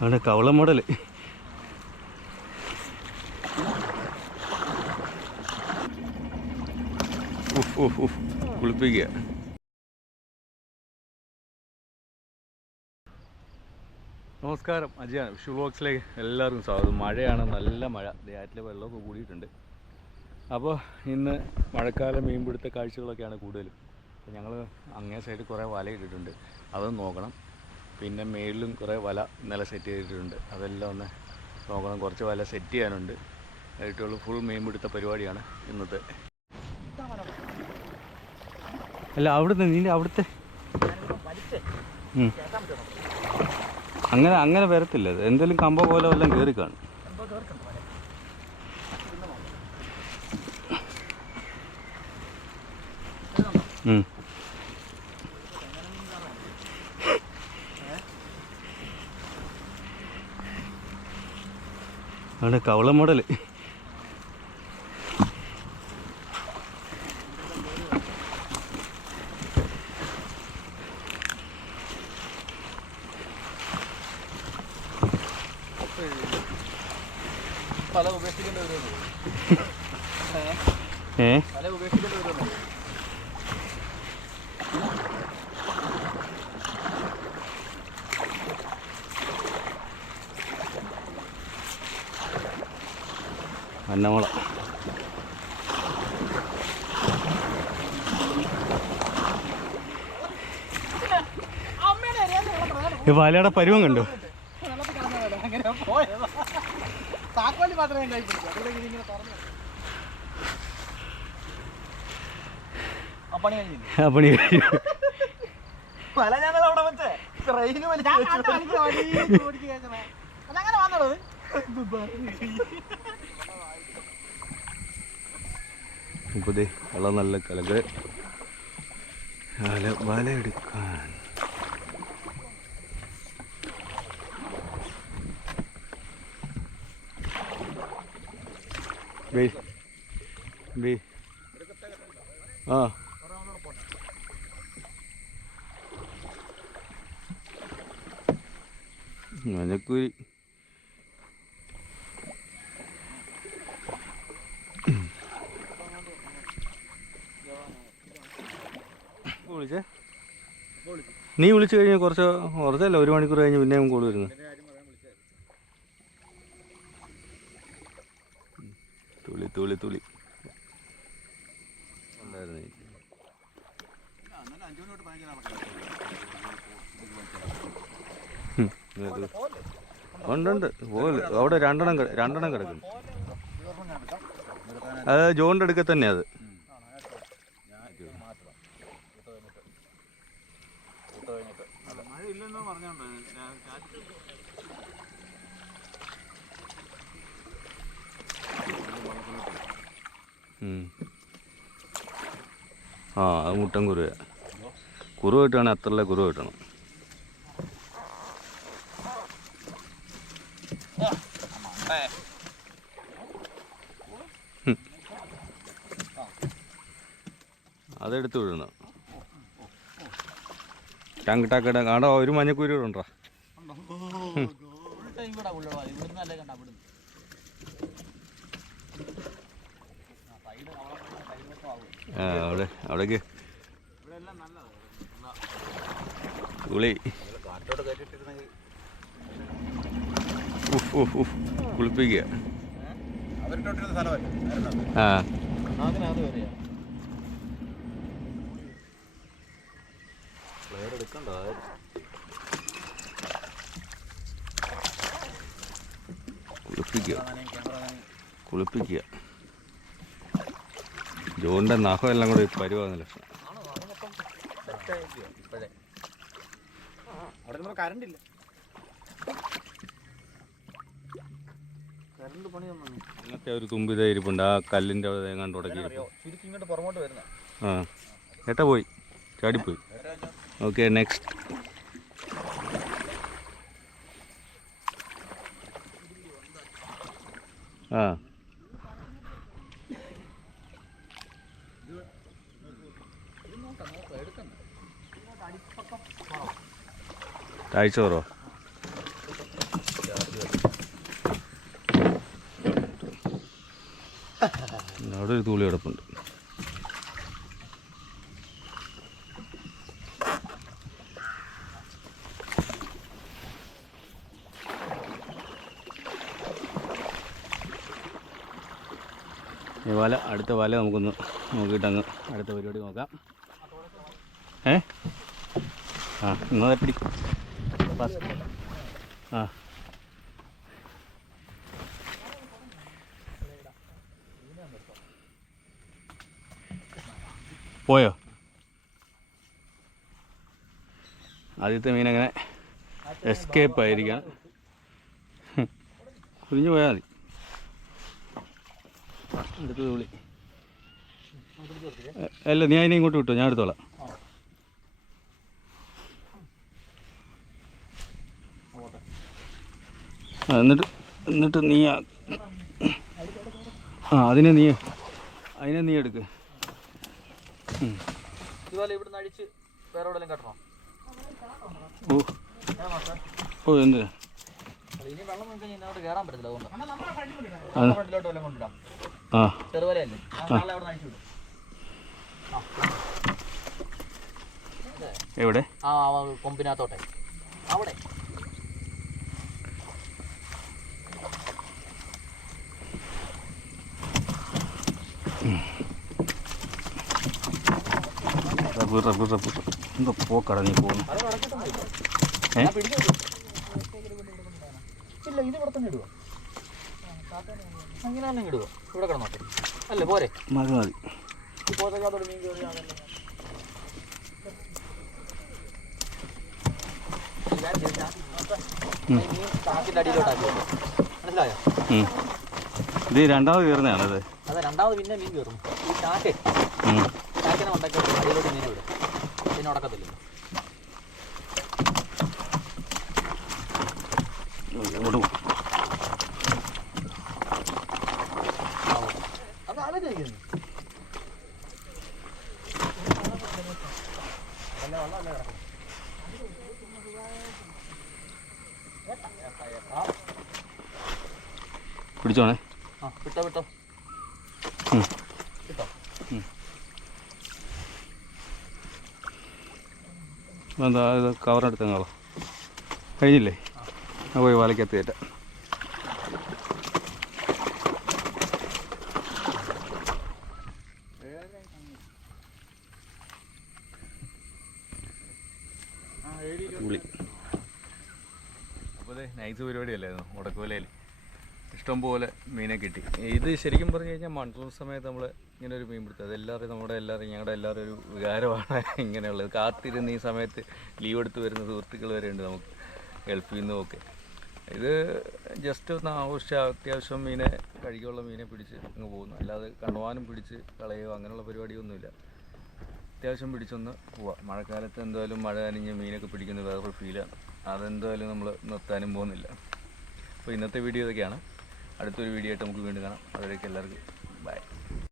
അവിടെ കവള മോഡൽ കുളിപ്പിക്കുക. നമസ്കാരം. അജയ വിഷു ബോക്സിലേക്ക് എല്ലാവർക്കും സ്വാഗതം. മഴയാണ്. നല്ല മഴ. ദേഹത്തിലെ വെള്ളമൊക്കെ കൂടിയിട്ടുണ്ട്. അപ്പോൾ ഇന്ന് മഴക്കാല മീൻപിടുത്ത കാഴ്ചകളൊക്കെയാണ് കൂടുതലും. അപ്പോൾ ഞങ്ങൾ അങ്ങേ സൈഡിൽ കുറേ വല ഇട്ടിട്ടുണ്ട്. അതൊന്ന് നോക്കണം. പിന്നെ മേളിലും കുറേ വല ഇന്നലെ സെറ്റ് ചെയ്തിട്ടുണ്ട്. അതെല്ലാം ഒന്ന് നോക്കണം. കുറച്ച് വല സെറ്റ് ചെയ്യാനുണ്ട്. ആയിട്ടുള്ള ഫുൾ മീൻ പിടുത്ത പരിപാടിയാണ് ഇന്നത്തെ. അല്ല അവിടുന്ന് നീ അവിടുത്തെ. അങ്ങനെ അങ്ങനെ വരത്തില്ല. അത് എന്തെങ്കിലും കമ്പ പോലെ വല്ലതും കയറി കാണും. ഉം. അവിടെ കവള മോഡൽ ഏ? ഉപേക്ഷിക്കേണ്ടി വരുമോ അന്നമുള. ഈ വലയുടെ പരുവം കണ്ടു? പണി ട്രെയിന് വന്നത് ഇപ്പൊ ദേ വെള്ളം നല്ല കലക്ക്. വല വല എടുക്കാൻ. ബേ ബേ ആ. മഞ്ഞക്കുരി വിളിച്ചേ? നീ വിളിച്ചു കഴിഞ്ഞാൽ കുറച്ച് കുറച്ചല്ല ഒരു മണിക്കൂർ കഴിഞ്ഞ് പിന്നെയും കോൾ വരുന്നു. തുളി തുളി തുളി. ഉണ്ടായിരുന്നു എനിക്ക്. ഉം, ഇത് ഉണ്ട് ഉണ്ട്. പോലെ അവിടെ രണ്ടെണ്ണം രണ്ടെണ്ണം കിടക്കുന്നു. അത് ജോണിന്റെ അടുക്ക തന്നെ അത്. ഇല്ലെന്നോ പറഞ്ഞോണ്ട്. ആ അത് മുട്ടൻ കുരുവ കുറുവ കിട്ടുകയാണെങ്കിൽ അത്രല്ലേ കുറുവ കിട്ടണം. അതെടുത്ത് വിടണം ടങ്ക് ടക്കട ആടോ ഒരു മഞ്ഞക്കൂരി ഇവിടെ ഉണ്ടോ ഫുൾ ടൈം ഇവിടെ ഉള്ളതാ ഇവിടുന്ന് കാണോ ഒരു അവിടുന്ന് സൈഡ് അവിടെ അവിടേക്ക്. കുളി കുളിപ്പിക്കുക. ആ. എടുക്കണ്ട കുളിപ്പിക്കുക. കുളിപ്പിക്കുക. ജോണിന്റെ നഖം എല്ലാം കൂടെ ലക്ഷണം. പണിയൊന്നും അങ്ങനത്തെ ഒരു തുമ്പി ദേ ഇരിപ്പുണ്ട്. ആ കല്ലിന്റെ അവിടെ ഉടക്കി പുറമോട്ട് വരുന്ന ആ. ഏട്ടാ പോയി. ചാടിപ്പോയി. ഓക്കെ നെക്സ്റ്റ് ആ. താഴ്ച കുറവോ അവിടെ ഒരു തൂളി കിടപ്പുണ്ട്. ഈ വല അടുത്ത വല നമുക്കൊന്ന് നോക്കിയിട്ട് അങ്ങ് അടുത്ത പരിപാടി നോക്കാം. ഏ? ആ എന്നാ പിടി. ഫസ്റ്റ് ആ. പോയോ? ആദ്യത്തെ മീൻ അങ്ങനെ എസ്കേപ്പ് ആയിരിക്കാം കുഞ്ഞു പോയാൽ മതി. വിളി. അല്ല നീ അതിനെ ഇങ്ങോട്ട് വിട്ടോ ഞാൻ എടുത്തോളാം. ആ എന്നിട്ട് എന്നിട്ട് നീ ആ അതിനെ നീ അതിനെ നീ എടുക്ക്. ഓ. എന്തിനാ അത് ആ. ചെറുവലയല്ലേ എവിടെ? ആ കൊമ്പിനകത്തോട്ടെ. അവിടെ. റബ്ബർ റബ്ബർ റബ്ബർ എന്താ പോക്കട നീ പോകുന്നു ഏ? ഇല്ല ഇത് ഇവിടെ തന്നെ ഇടുവോ അങ്ങനെ തന്നെ ഇടുവോ ഇവിടെ കിടന്നോട്ടെ അല്ലേ പോരെ. മതി. മതി മീൻ കയറി മനസ്സിലായോ. ഇത് രണ്ടാമത് കയറുന്നതാണത് അതെ രണ്ടാമത് പിന്നെ മീൻ കയറും ഈ ചാക്ക് ഉം. ചാക്കിനെ ഉണ്ടാക്കി അടിയിലോട്ട് മീനെ വിടും. പിന്നെ ഉടക്കത്തില്ല. ഇങ്ങോട്ട് പോ. അത് ആലോചിക്കുന്നു പിടിച്ചോണേ. വിട്ടോ വിട്ടോ. എന്താ ഇത് കവറെടുത്ത് കഴിഞ്ഞില്ലേ? ആ. പോയി വലയ്ക്കത്ത് കയറ്റാം. നൈസ് പരിപാടിയല്ലായിരുന്നു? ഉടക്കുവലയിൽ ഇഷ്ടം പോലെ മീനെ കിട്ടി. ഇത് ശരിക്കും പറഞ്ഞു കഴിഞ്ഞാൽ മൺസൂൺ സമയത്ത് നമ്മൾ ഇങ്ങനെ ഒരു മീൻ പിടുത്തം. അതെല്ലാവരും നമ്മുടെ എല്ലാവരും ഞങ്ങളുടെ എല്ലാവരും ഒരു വികാരമാണ് ഇങ്ങനെയുള്ളത്. കാത്തിരുന്ന് ഈ സമയത്ത് ലീവ് എടുത്ത് വരുന്ന സുഹൃത്തുക്കൾ വരെ ഉണ്ട് നമുക്ക് ഗൾഫിൽ നിന്നും ഒക്കെ. ഇത് ജസ്റ്റ് ഒന്ന് ആവശ്യം അത്യാവശ്യം മീനെ കഴിക്കുള്ള മീനെ പിടിച്ച് അങ്ങ് പോകുന്നു. അല്ലാതെ കണ്ണുവാനും പിടിച്ച് കളയുകയോ അങ്ങനെയുള്ള പരിപാടിയൊന്നുമില്ല. അത്യാവശ്യം പിടിച്ചൊന്ന് പോവാം. മഴക്കാലത്ത് എന്തായാലും മഴ നനഞ്ഞ് മീനൊക്കെ പിടിക്കുന്നത് വേറൊരു ഫീലാണ് അതെന്തായാലും നമ്മൾ നിർത്താനും പോകുന്നില്ല. അപ്പോൾ ഇന്നത്തെ വീഡിയോ ഇതൊക്കെയാണ്. അടുത്തൊരു വീഡിയോ ആയിട്ട് നമുക്ക് വീണ്ടും കാണാം. അതുവരേക്കും എല്ലാവർക്കും ബൈ